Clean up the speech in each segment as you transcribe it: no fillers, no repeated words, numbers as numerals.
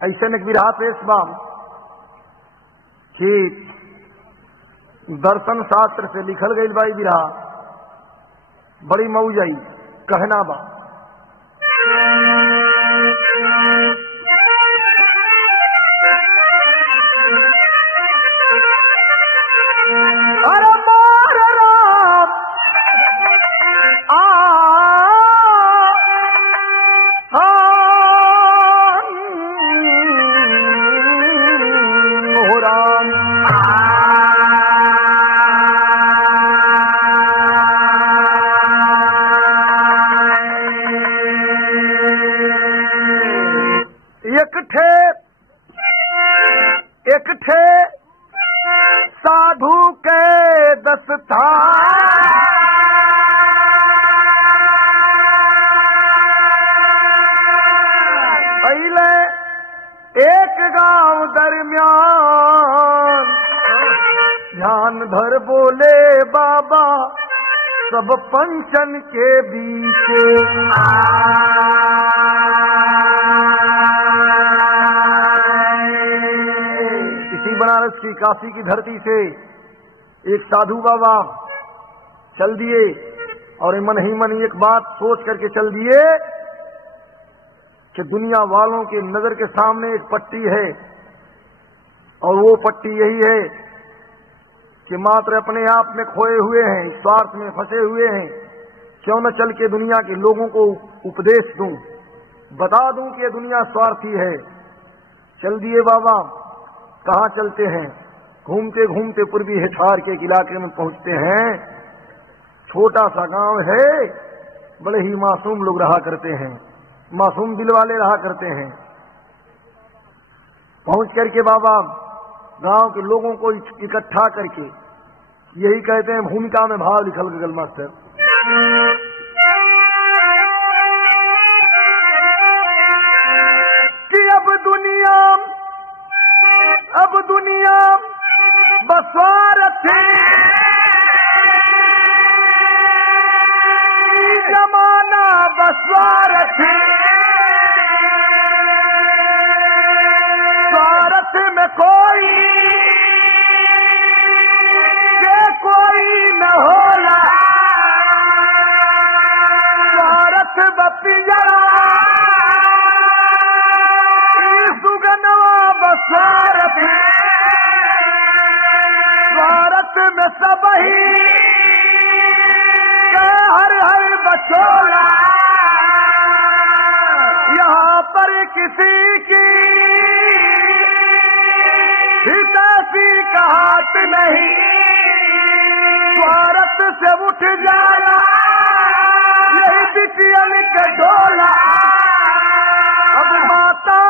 ऐसे में विरहा पेश बा कि दर्शन शास्त्र से लिखल गई बा विरहा, बड़ी मौज आई। कहना बा अरे मोर राम हो राम एक ठे साधु के 10 था, पहले एक गांव दरमियान ध्यान धर बोले बाबा सब पंचन के बीच। बनारस की काशी की धरती से एक साधु बाबा चल दिए और मन ही मन एक बात सोच करके चल दिए कि दुनिया वालों के नजर के सामने एक पट्टी है और वो पट्टी यही है कि मात्र अपने आप में खोए हुए हैं, स्वार्थ में फंसे हुए हैं। क्यों न चल के दुनिया के लोगों को उपदेश दूं, बता दूं कि ये दुनिया स्वार्थी है। चल दिए बाबा। कहाँ चलते हैं? घूमते घूमते पूर्वी हिसार के इलाके में पहुंचते हैं। छोटा सा गांव है, बड़े ही मासूम लोग रहा करते हैं, मासूम दिल वाले रहा करते हैं। पहुंच करके बाबा गांव के लोगों को इकट्ठा करके यही कहते हैं, भूमिका में भाव लिखल गगल मास्टर, कि अब दुनिया बस्वार्थ जमाना बस्वार्थ, स्वार्थ में कोई न होला, स्वार्थ बपिंजरा सुगनवा बस्वार्थ, स्वार्थ में सब ही हर बचोला। यहाँ पर किसी की हितैषी का हाथ नहीं, स्वार्थ से उठ जाना यही बिटियन के डोला। अब माता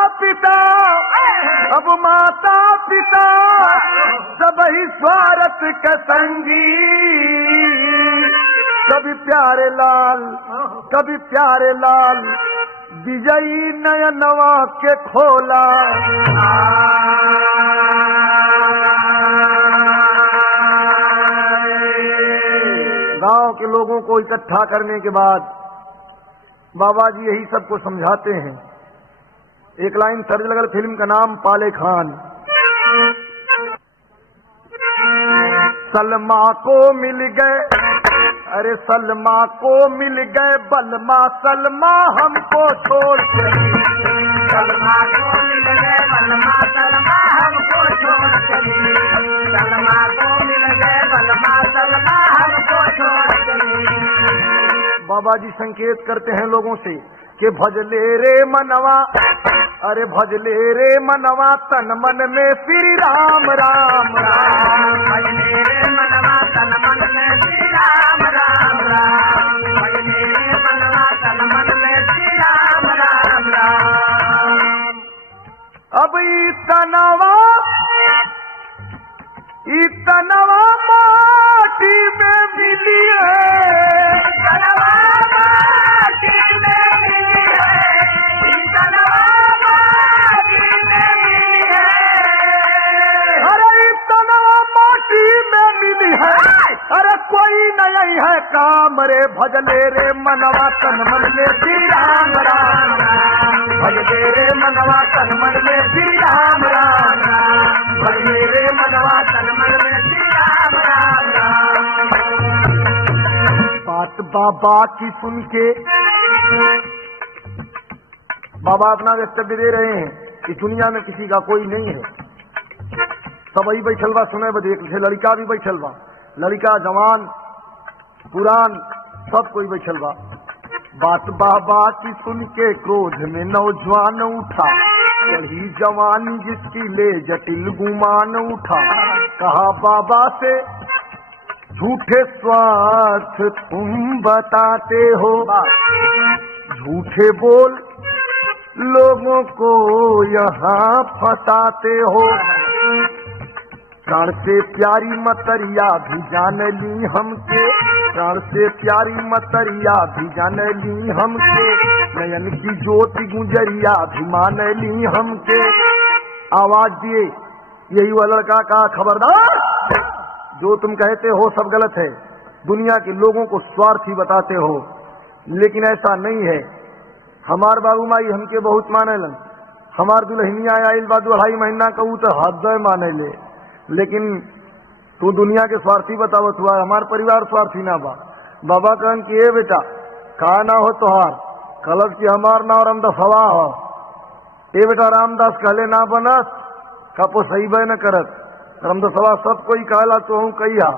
पिता सब ही स्वार्थ के संगी, कभी प्यारे लाल विजयी नयनवा के खोला। गांव के लोगों को इकट्ठा करने के बाद बाबा जी यही सबको समझाते हैं। एक लाइन सर्ज लगल फिल्म का नाम पाले खान। सलमा को मिल गए, अरे सलमा को मिल गए बलमा, सलमा हमको छोड़ चली। सलमा को मिल गए बलमा, सलमा हमको छोड़ चली। सलमा को मिल गए बलमा, सलमा हमको छोड़ चली। बाबा जी संकेत करते हैं लोगों से कि भजले रे मनवा, अरे भजले रे मनवा तन मन में श्री राम राम राम। भजले रे मनवा तन मन में श्री राम राम राम। भजले रे मनवा तन मन में श्री राम राम राम। अब इतनवा माटी में मिली है, इतनवा माटी में मिली है, इतनवा माटी में मिली है। अरे इतनवा माटी में मिली है, अरे कोई नहीं है काम रे। भजले रे मनवा तन मन में श्री राम राम राम। भजले रे मनवा तन मन में बाबा की सुन के बाबा अपना वक्तव्य दे रहे हैं कि दुनिया में किसी का कोई नहीं है, सब वही बैठल बा सुने बदे। एक लड़का भी बैठल बा, लड़का जवान पुरान सब कोई बैठल बा। बात बाबा की सुन के क्रोध में नौजवान उठा, चढ़ी जवानी जिसकी ले जटिल गुमान उठा। कहा बाबा से झूठे स्वार्थ तुम बताते हो, झूठे बोल लोगों को यहाँ फंसाते हो। प्राण से प्यारी मतरिया भी जान ली हमके, प्राण से प्यारी मतरिया भी जान ली हमके, नयन की ज्योति गुजरिया भी मान ली हमके। आवाज दिए यही वो लड़का का खबरदार, जो तुम कहते हो सब गलत है, दुनिया के लोगों को स्वार्थी बताते हो, लेकिन ऐसा नहीं है। हमार बाबू माई हमके बहुत माने लन, हमार दुल्हनिया आइल बा 2.5 महीना का तो हद माने ले, लेकिन तू दुनिया के स्वार्थी बतावत हुआ, हमार परिवार स्वार्थी ना बा। बाबा कहन कि ए बेटा का ना हो तोहार, कलश की हमार ना रामदासवा हो। ए बेटा रामदास कहले ना बनत, कपो सही बे न करत, रामदासवा सब कोई कहला तो हूँ कहिया।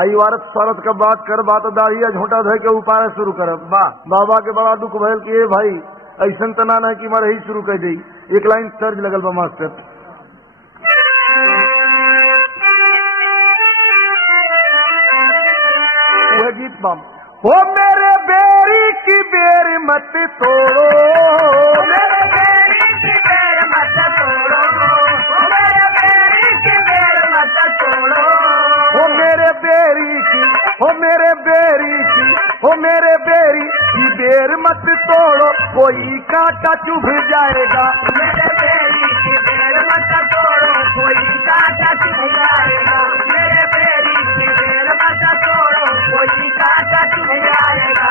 आई वारत स्वारत का बात कर, बात दाढ़िया झोंटा धो के उपाय शुरू कर। बाबा के बड़ा दुख भयल कि ए भाई ऐसा तना न कि मर ही शुरू कर दी। एक लाइन तर्ज लगल बा मास्टर, वह गीत बाम हो मेरे बेरी की बेर मत तोड़ो, मेरे बेरी की बेर मत तोड़ो, मेरे बेरी की बेर मत तोड़ो। हो मेरे बेरी की, हो मेरे बेरी की, हो मेरे बेरी की बेर मत तोड़ो, कोई कांटा चुभ जाएगा। मेरे बेरी की बेर मत तोड़ो, कोई कांटा चुभ जाएगा। मेरे बेरी की बेर मत तोड़ो, कोई कांटा चुभ जाएगा।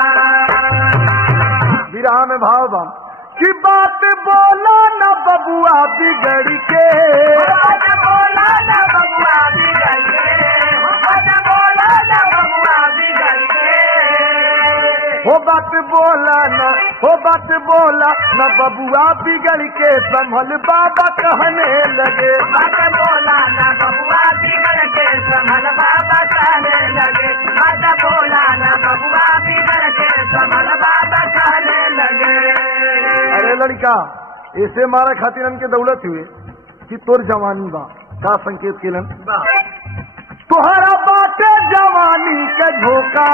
विराह में भाव बम की बात बोला न बबुआ बिगड़ के, बात बोला न बबुआ बिगड़ के, बात बोला न बबुआ बिगड़ के। हो बात बोला न, हो बात बोला न बबुआ बिगड़ के, संभल बाबा कहने लगे। बात बोला न बबुआ बिगड़ के, संभल बाबा कहने लगे। बात बोला न बबुआ बिगड़ के, संभल बाबा कहने लगे। अरे लड़का ऐसे मारा खातिर के दौलत हुए कि तोर जवानी बा का संकेत केलन, तुहरा बाटे जवानी के झोंका,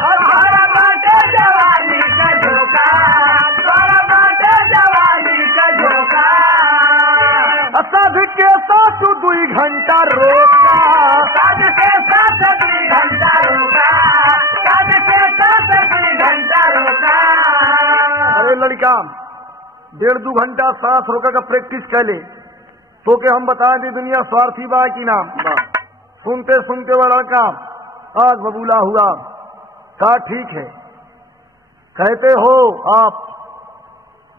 तुम्हारा बाटे जवानी का झोंका, तुम्हारा बाटे जवानी का झोंका। साध के साथ 2 घंटा रोका, साध के साथ 2 घंटा रोका, साध के साथ 2 घंटा रोका। अरे लड़का 1.5-2 घंटा सांस रोका का प्रैक्टिस कर ले, तो के हम बताएं दी दुनिया स्वार्थी बा की ना। सुनते सुनते वह लड़का आग बबूला हुआ, कहा ठीक है, कहते हो आप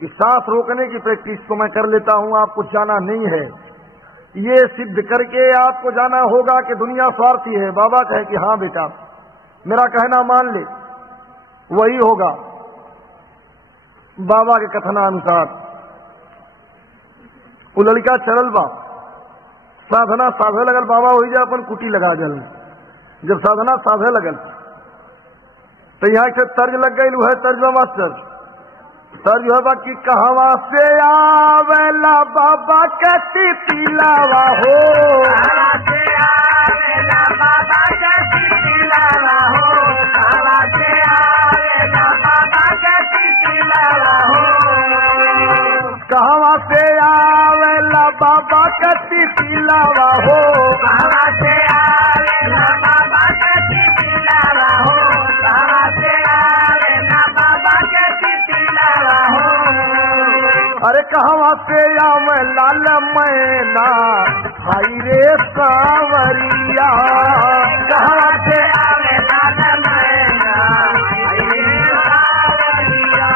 कि सांस रोकने की प्रैक्टिस तो मैं कर लेता हूं, आपको जाना नहीं है, ये सिद्ध करके आपको जाना होगा कि दुनिया स्वार्थी है। बाबा कहे कि हाँ बेटा मेरा कहना मान ले, वही होगा। बाबा के कथनानुसार वो लड़का चरल बा, साधना साधे लगल, बाबा हो जा अपन कुटी लगा जल। जब साधना साधे लगल तो यहाँ से तर्ज लग गई, वो है तर्ज मास्टर, तर्ज है बाकी कहवा से आवेला बाबा के तिलावा हो, कहवा से आवेला बाबा के तिलावा हो, कहवा से आवेला बाबा के तिलावा हो। कहवा से आवेला बाबा के तिलावा हो, कहवा से आवेला बाबा के तिलावा हो, कहवा से आवेला बाबा के तिलावा हो। अरे कहवा से आवे लाल मैना भाई रे सावरिया, कहवा से आवे लाल मैना भाई रे सावरिया,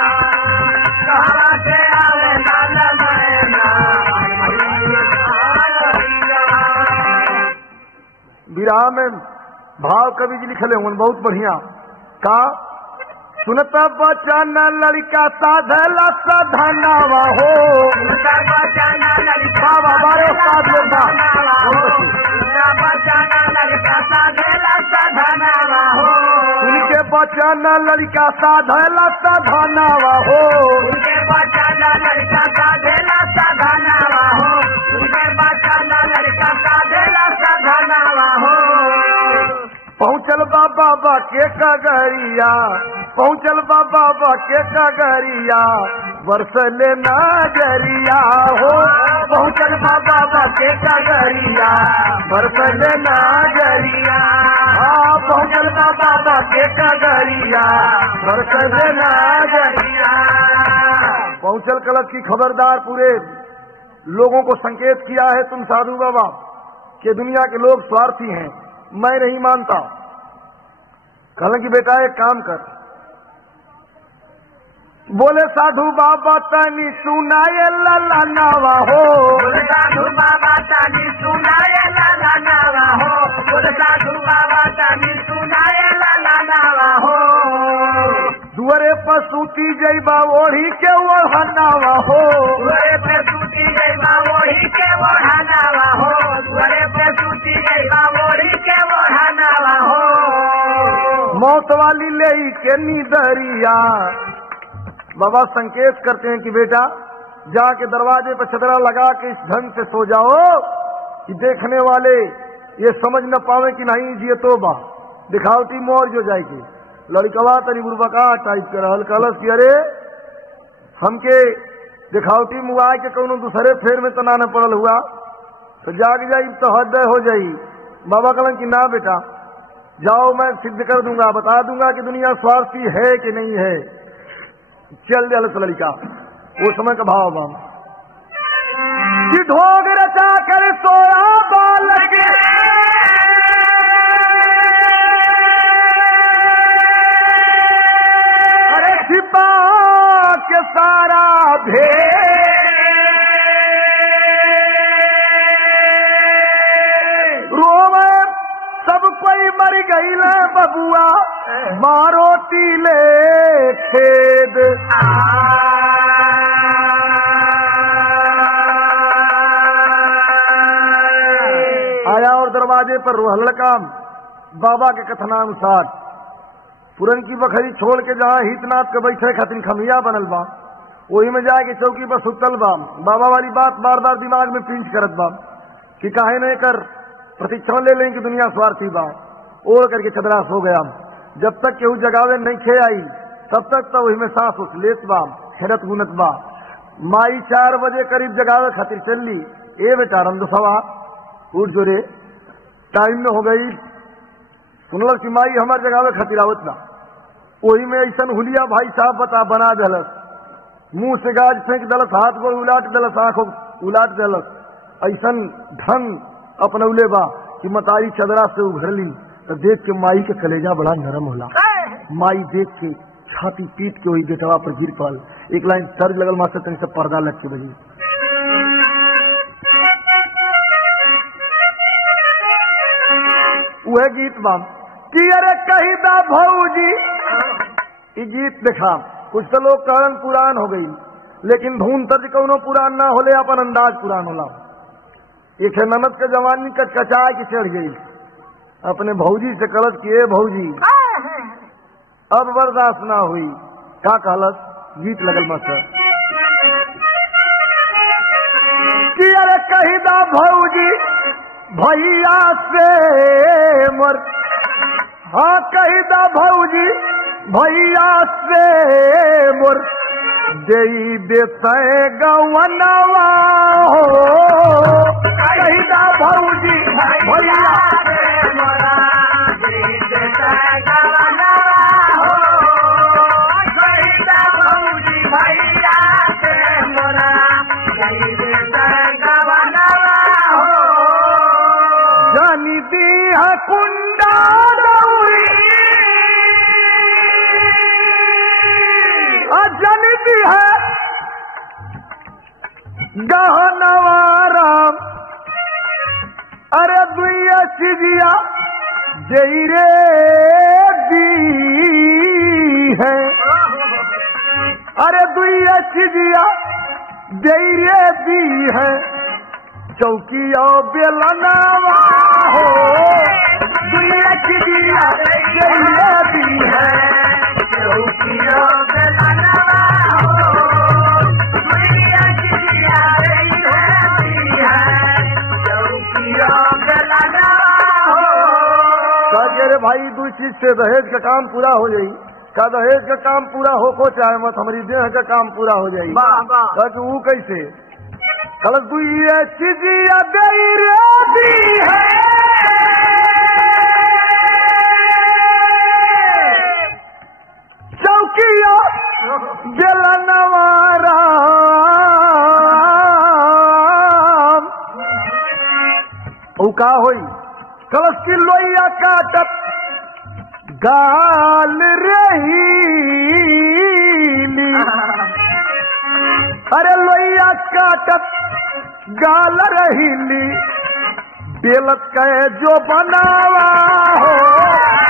कहवा से आवे लाल मैना भाई रे सावरिया। विराह में भाव कवि जी लिखले हुए बहुत बढ़िया, का सुनता बचन लड़का साधला साधनावा हो बाबा बारे साध लेता उनके बचन लड़का साधला साधनावा हो पहुँचल बाबा के कगरिया पहुँचल बाबा के कगरिया बरसले नागरिया हो पहुँचल बाबा के कगरिया बरसले नागरिया हाँ पहुँचल बाबा के कगरिया बरसले नागरिया। पहुँचल कलश की खबरदार पूरे लोगों को संकेत किया है तुम साधु बाबा कि दुनिया के लोग स्वार्थी हैं, मैं नहीं मानता। कहने की बेटा एक काम कर, बोले साधु बाबा तनी सुनाए ललनावा हो साधु बाबा तनी सुनाए ललनावा हो साधु बाबा तनी सुनाए ललनावा हो दुअरे पर सूती जइबा ओढ़ी के ओढ़नावा हो दुअरे पे सूती जइबा ओढ़ी के ओढ़नावा हो दुअरे पे सूती जइबा ओढ़ी के ओढ़नावा हो मौत वाली ले के नीदरिया। बाबा संकेत करते हैं कि बेटा जाके दरवाजे पर छतरा लगा के इस ढंग से सो जाओ कि देखने वाले ये समझ न पावे कि नहीं जिए तो बा दिखावटी मोर जो जाएगी। लड़कवा तरी बुरबका टाइप के रहल कलश की अरे हमके दिखावटी मुआ के कौन दूसरे फेर में तो ना पड़ल हुआ तो जाग जाई तो हद हो जाई। बाबा कहलन कि ना बेटा जाओ मैं सिद्ध कर दूंगा, बता दूंगा कि दुनिया स्वार्थी है कि नहीं है। चल दिया लड़का वो समय का भाव बाम कि ढोग रचा कर सोया बालक अरे छिपा के सारा भेद रोवे सब कोई मर गई ले बबुआ मारो टीले खेद आया और दरवाजे पर रोह लड़का बाबा के कथनानुसार पुरन की बखरी छोड़ के जहाँ हितनाथ के बैठे खातिर खमिया बनल बा वही में जाके चौकी पर सुतल बा। बाबा वाली बात बार बार दिमाग में पिंच करत बा कि काहे नहीं कर प्रशिक्षण ले लें कि दुनिया स्वार्थी बा। ओढ़ करके चदरा सो गया। जब तक केहू जगावे नहीं खे आई तब तक तो वही में सांस उठ लेत बा हेरत गुनत बा। माई 4 बजे करीब जगावे खातिर चल ली। ए बेटा रंदसवा उठ जो रे टाइम में हो गई। सुनल कि माई हमार जगावे खातिर आवत ना वही में ऐसा हुलिया भाई साहब बता बना दलस मुंह से गाज फेंक दलस हाथ को उलाट दलस आंखों उलाट दलस ऐसा ढंग अपनौले बा कि मतारी चदरा से उभर ली तो देख के माई के कलेजा बड़ा नरम होला। माई देख के छाती पीट के वही बेटवा पर गिर पड़ल। एक लाइन सर्ज लगल मास्टर तंग से पर्दा लग के बजी वह गीत बा कि अरे कही दा भौजी ये गीत देखा कुछ तो लोग कारण पुरान हो गई लेकिन धून तज कौनो पुरान ना होले अपन अंदाज पुरान होला। एक ननद के जवानी कचकचा के चढ़ गई अपने भौजी से कलश किए भौजी अब बर्दाश्त ना हुई का कहलस गीत लगल मास्टर कि अरे कही दा भौजी भैया से मोर हाँ कही दा भौजी भैया से मोर देई देते गवनवा हो कही दा भौजी भैया से मोरा देई देते गवनवा हो कही दा भौजी भैया से मोरा देई देते गवनवा हो जानी दी है कुंडा दौरी जानती है गहनवाराम अरे दुइया चिजिया जई रे दी है अरे दुइया चिजिया दे रे दी है चौकिया बेलनावा हो दुइया चिजिया दे रे दी है चौकिया बेलनावा हो दुइया चिजिया दे दी है चौकिया बेलनावा हो। रे भाई दू चीज से दहेज का काम पूरा हो जाई का दहेज का काम पूरा हो चाहे मत हमारी देह का काम पूरा हो जाई वो कैसे कल दुइया चिजिया दे रे दी है चौकिया बेलनवारा ऊ का होई कलश की लोइया काटत गाल रहीली अरे लोइया काटत गाल रहीली बेलत कहे जो बनावा हो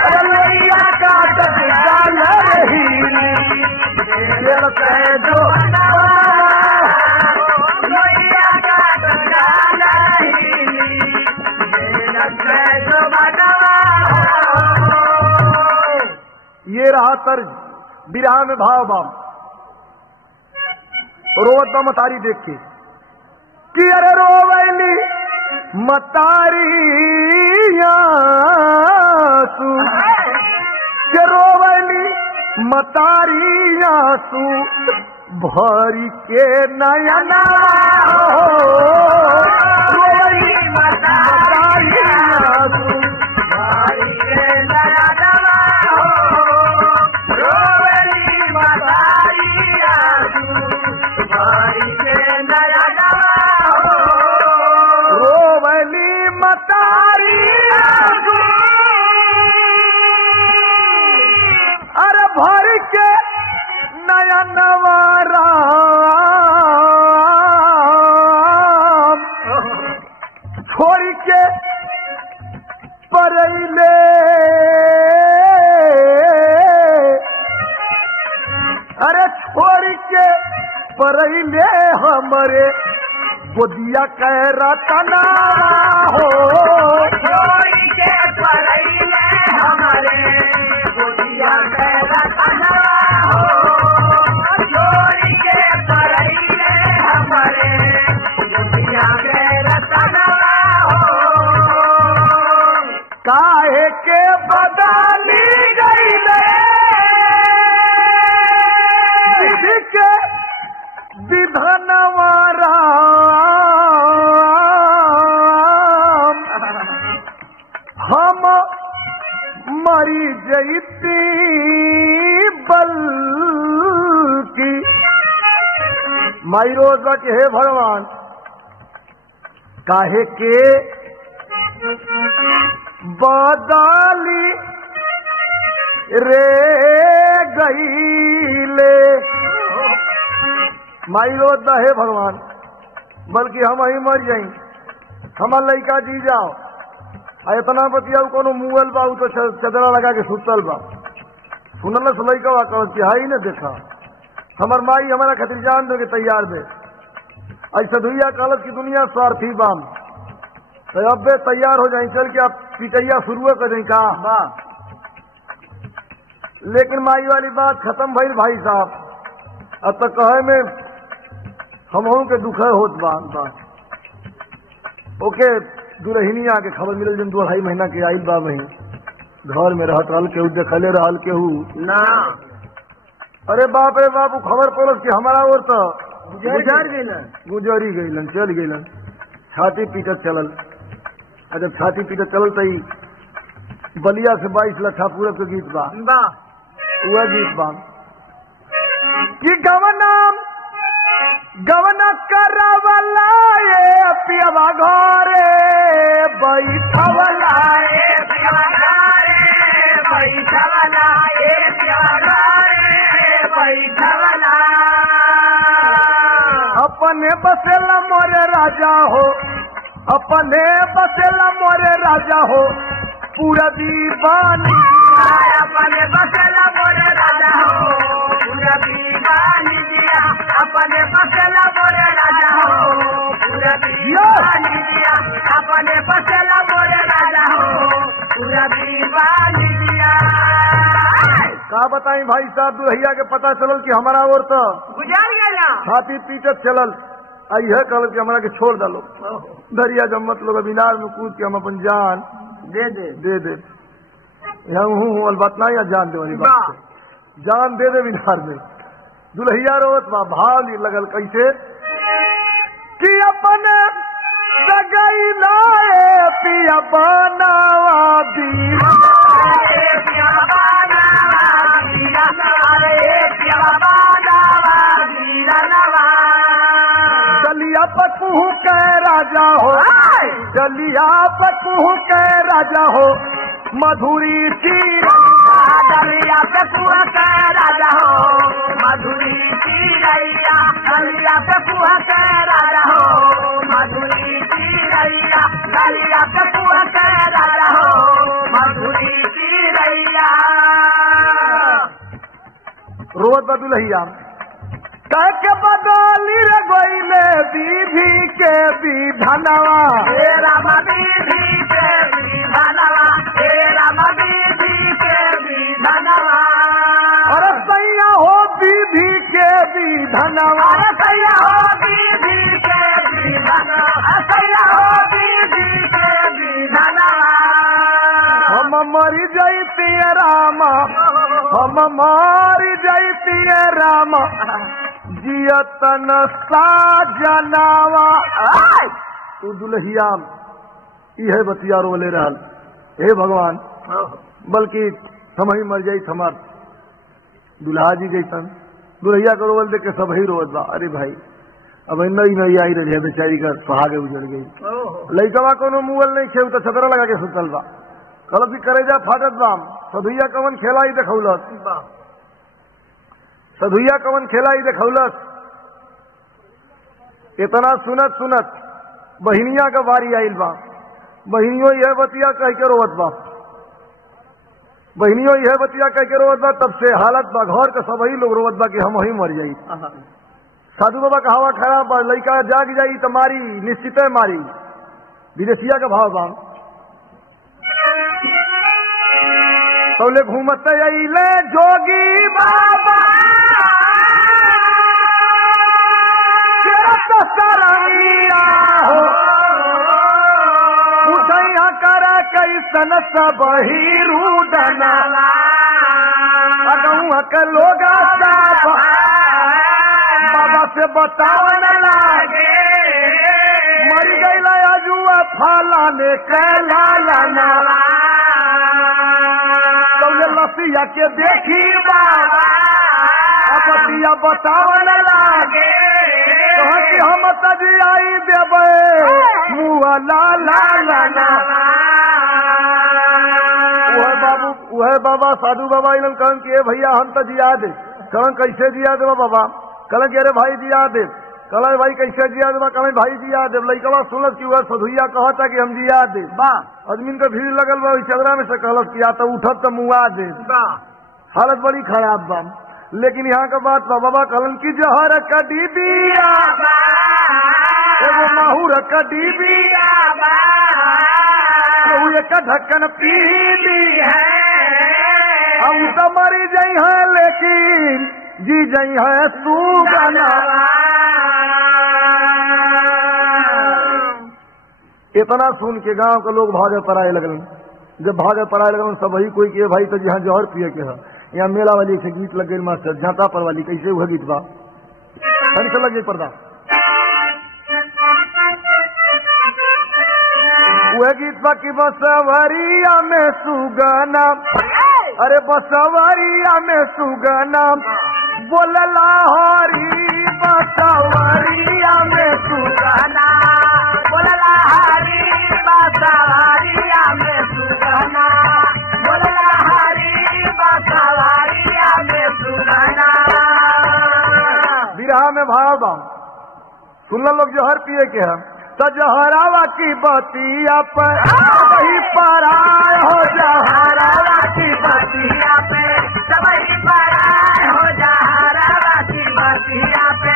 अरे लोइया काटत गाल रहीली बेलत कहे जो बनावा लोइया काटत गाल रहीली बेलत कहे जो बनावा। ये रहा तर्ज बिरहा में भाव बाम रोवत बा मतारी देख के कि अरे रोवैली मतारी आंसू के रोवैली मतारी आंसू भरी के नयना हो रोवैली मतारी आंसू भरी के नयना रोवली मतारी अरे भर के नया नवारा छोड़ के परैले अरे छोड़ के परैले हमरे गोदिया कह रतना हो छोड़ के परैले हमरे गोदिया कह रतना हो छोड़ के परैले हमरे गोदिया कह रतना हो काहे के बदली गई के विधनवारा हम मरी जईती बल्कि माई रोज के हे भगवान काहे के बदली रे गईले माई रोज हे भगवान बल्कि हम ही मर जाई हमार लड़का जी जाओ इतना बतिया कोनो मुगल बा तो चदरा लगा के सुतल बा सुनल लड़का बा कह हाई न देखा हमार माई हमारा खातिर जान दे के तैयार बे ऐसा धुइया कहलत की दुनिया स्वार्थी बाम तो अब बे तैयार हो जाए चल के आप पिटैया शुरू कर दें का लेकिन माई वाली बात खत्म भइल भाई साहब अब तक कहे में हम के दुख होत बात ओके दुरहिनिया के खबर मिलल जन 2-2.5 महीना के आइल बा वही घर में रहत रहल केहू देखले रहल केहू ना अरे बाप रे बाप खबर पड़ल कि हमारा ओर तो गुजरी गईलन चल गईलन छाती पीटत चलल जब छाती पीटत चलल तो बलिया से 22 लट्ठा पूरब के गीत बा वह गीत बा कि गवना करवला ये पियवा घरे बैठवला ये पियवा घरे बैठवला ये पियवा घरे बैठवला अपने बसेला मोरे राजा हो अपने बसेला मोरे राजा हो पूरा दीवानी अपने बसेला मोरे राजा हो पूरा दीवानी अपने पसेला मोरे राजा हो पूरा दीवानी दिया अपने पसेला मोरे राजा हो पूरा दीवानी दिया। का बताई भाई साहब दुल्हैया के पता चलल कि हमारा और तो गुजार गया छाती पीटत चलल आई है कल के हमारा के छोड़ डालो दरिया जम्मत लोग अबिनार में कूद के हम अपन जान दे दे यहाँ हूँ अलबत ना या जान दे वाली बात से। जान दे दे बिनार में दुल्हैया रोत बा भाव लगल कैसे कि अपन सगाई लाए पिया बनावा दीवाना गलिया पकू के राजा हो गलिया पकू के राजा हो मधुरी की गलिया पकू के राजा हो मधुरी की रैया गलिया पकू के राजा हो मधुरी की रैया गलिया पकू के राजा हो मधुरी की रैया। रोत दुल्हैया कह के बदली रे गोइले बीभी के विधनवा तेरा बीभी के विधनवा तेरा बीभी के विधनवा अरे सैया हो बीभी के विधनवा अरे सैया हो बीभी के विधनवा सैया हो बीभी के विधनवा हम मरी जैती रामा हम मारी जैती रामा जियतन साजनावा तू दुल्हिया इहे बतिया रोले रहल हे भगवान बल्कि हम ही मर जाई हमार दुल्हा जी जैसन दुल्हिया को रोल देख के सब ही रोज बा। अरे भाई अब नई आई रही है बेचारी का सुहागे उजड़ गई लइकवा कोनो मुगल नहीं खेल तो छतरा लगा के सुतल बा कल भी करेजा फाटत बाम सधुइया कवन खेलाई देखौलस सधुइया कवन खेलाई देखौलस इतना सुनत सुनत बहिनिया का बारी आइल बा बहिनियों यह बतिया कह के रोवत बा बहिनियों यह बतिया कह के रोवत बा तब से हालत बा घर के सब ही लोग रोवत बा कि हम वही मर जाई। साधु बाबा का हवा खराब बा लड़का जाग जाई तो मारी निश्चित है मारी विदेशिया का भाव बा तौले घूमत अइले जोगी बाबा सरैया हो पूछैया कर कैसन सब ही रूडना अगुआ के लोग बाबा से बतावन लागे मर गई अजुआ फलाने के लाना लसिया के देखी बाबा बतिया बतावन लागे कि हम तजियाई देवे मुआ लाना वह बाबा साधु बाबा इलन कहन कि भैया हम तो जिया दे कहन कैसे जिया देवा बाबा कहन कि अरे भाई जिया दे कहल भाई कैसे जिया देवा कहल भाई जिया दे लइकवा सुनल कि वह सधुइया कहता कि हम जिया दे आदमी का भीड़ लगल बा चदरा में से कहल कि या तो उठत तो मुआ दे हालत बड़ी खराब बा। लेकिन यहाँ का बात बा बाबा कहलन की जहर कडी बिया एगो माहूर कडी बिया एक ढक्कन पी ली है हम तो मरी जई है लेकिन जी जई है तू बना। इतना सुन के गांव के लोग भागे पराए लगल जब भागे पराए लगल सब वही कोई के भाई तो जहाँ जहर पिए के है यहाँ मेला वाली से गीत लग गई मास्टर झांटा पर वाली कैसे वह गीत बा से लग गई पर्दा वह गीत बा की बसवरिया में सुगना अरे बसवरिया में सुगना बोलला हरी बसवरिया में सुगना बोलला हरी बसवरिया में सुगना बोलला हरी बसवरिया में सुगना। विरहा में भाव बा सुनल लोग जहर पिए के है सजहरावा की बतिया पर वही पराय हो जहरावा की बतिया पे सबही पराय हो जहरावा की बतिया पे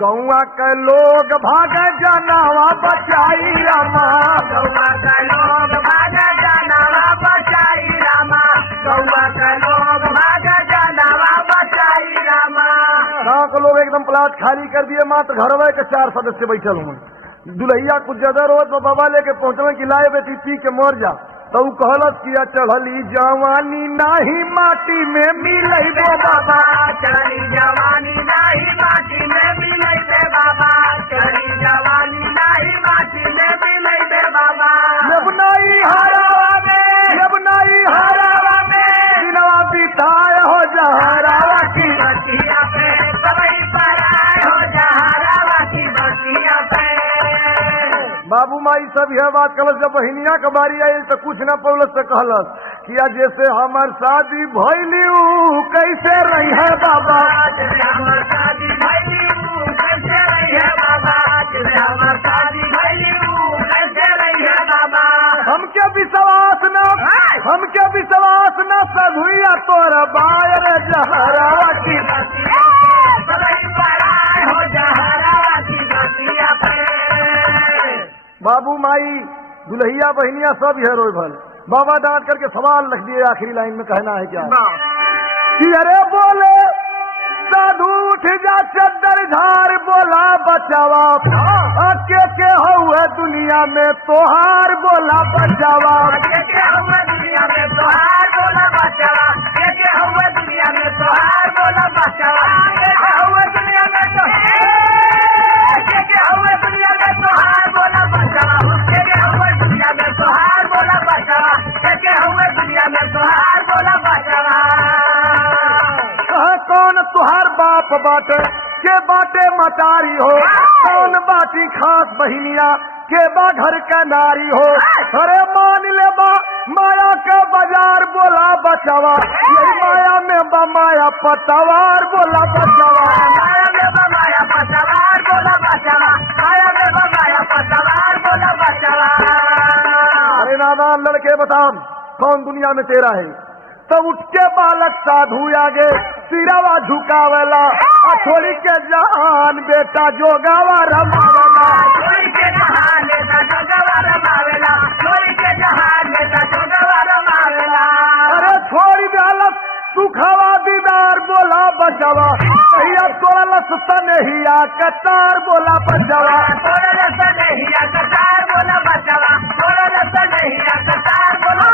गौआ के लोग भागे जनावा बचाई रामा, गौआ का लोग भागे जनावा बचाई रामा, गौआ का लोग भागे जनावा बचाई रामा। गाँव के लोग एकदम प्लाट खाली कर दिए, मात्र घर के 4 सदस्य बैठल हुए। दुल्हिया कुछ ज्यादा रोज तो बाबा लेके पहुंचने की लाए बेटी पी के मर जा, तो कहलत किया चढ़ली जवानी नाही माटी में मिलई दो बाबा, चढ़ली जवानी नाही माटी में मिलई दे बाबा, चढ़ली जवानी नाही माटी में मिलई दे बाबा। जब नहीं हरावा में, जब नहीं हरावा में दिनवा बिताए हो जहरावा की बतिया पे सबई पर आए हो जहरावा की बतिया पे। बाबू माई सब यह बात कहलस, जब बहनिया के बारी आई तो कुछ न पौलस से कहलस किया जैसे हमार शादी भइली कैसे रही है बाबा, जैसे हमार शादी भइली कैसे रही है बाबा, जैसे हमार शादी भइली कैसे रही है बाबा। हमके विश्वास न, हमके विश्वास न सधुइया तोर बायर जहरावा की बतिया सबई पर आए हो जहरावा की बतिया पे। बाबू माई दुल्हिया बहनिया सब है रोई भल। बाबा डांट करके सवाल रख दिए, आखिरी लाइन में कहना है क्या कि अरे बोले साधु उठ जा चद्दर झार बोला बचावा, के हुए दुनिया में तोहार बोला बचावा, के हुए दुनिया में तोहार बोला बचावा, के हुए दुनिया में तोहार बोला बचावा, के हुए दुनिया में तो के हुए दुनिया में तोहार बोला बचावा, के हुए दुनिया में तोहार बोला बचावा, के हुए दुनिया में तोहार बोला बचावा। कहा कौन तुहार बाप बाटे के बाटे मतारी हो, कौन बाटी खास बहिनिया के बा घर का नारी हो, अरे मान ले बा माया का बाजार बोला बचावा, यही माया में बमाया पतवार बोला बचावा, माया में बमाया पतवार बोला बचावा, माया में बमाया पतवार बोला बचावा। अरे नादान लड़के बता कौन दुनिया में तेरा है, तब उठ के बालक साधु आगे सिरावा झुकावेला, छोड़ी के जहान बेटा जोगावा रमावेला, छोड़ी के जहान बेटा जोगावा रमावेला, छोड़ी के जहान बेटा जोगावा रमावेला। अरे छोड़ी बालक सुखावा दीदार बोला बचावा, भैया तोड़ा लसता नहीं आ कतार बोला बचावा, तोड़ा लसता नहीं आ कतार बोला बचावा, तोड़ा लसता नहीं आ कतार बोला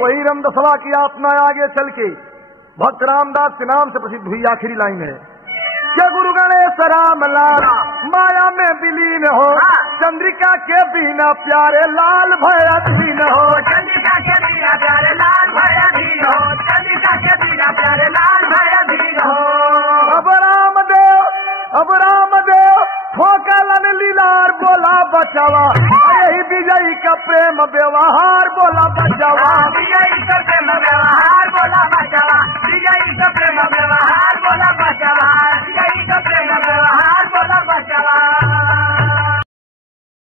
वही रमदसवा की आत्मा आगे चल के भक्त रामदास के नाम से प्रसिद्ध हुई। आखिरी लाइन है क्या गुरु गणेश राम लाल माया में विलीन हो, चंद्रिका के बिना प्यारे लाल भया धीन हो, चंद्रिका के बिना प्यारे लाल भया धीन हो, चंद्रिका के बिना प्यारे लाल भया धीन हो। अब रामदेव ठोकलन लीलार बोला बचावा, यही विजयी का प्रेम व्यवहार बोला बचावा, विजयी का प्रेम व्यवहार बोला बचावा।